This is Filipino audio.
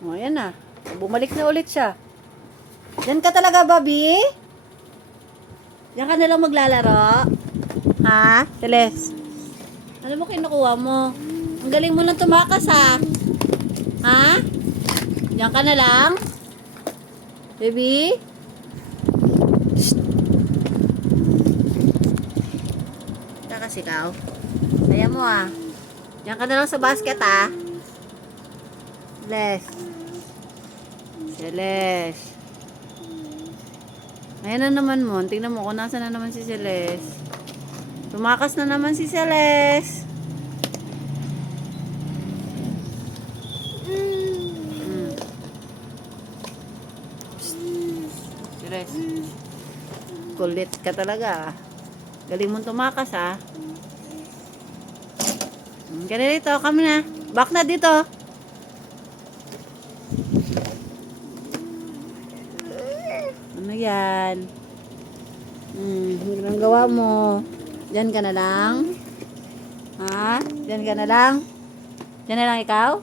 O, ayan na. Bumalik na ulit siya. Diyan ka talaga, Bobby? Diyan ka nalang maglalaro? Ha? Teles? Ano mo kinukuha mo? Ang galing mo lang tumakas, ha? Ha? Diyan ka na lang? Baby? Shh. Takas ikaw. Saya mo, ah. Diyan ka na lang sa basket, ah. Teles. Celeste. Ayan na naman mo. Tingnan mo kung nasa na naman si Celeste. Tumakas na naman si Celeste. Celeste. Kulit ka talaga. Galing mong tumakas, ah. Ganun dito. Kami na. Back na dito. Ano yan? Ang gawa mo. Diyan ka na lang? Ha? Diyan ka na lang? Diyan na lang ikaw?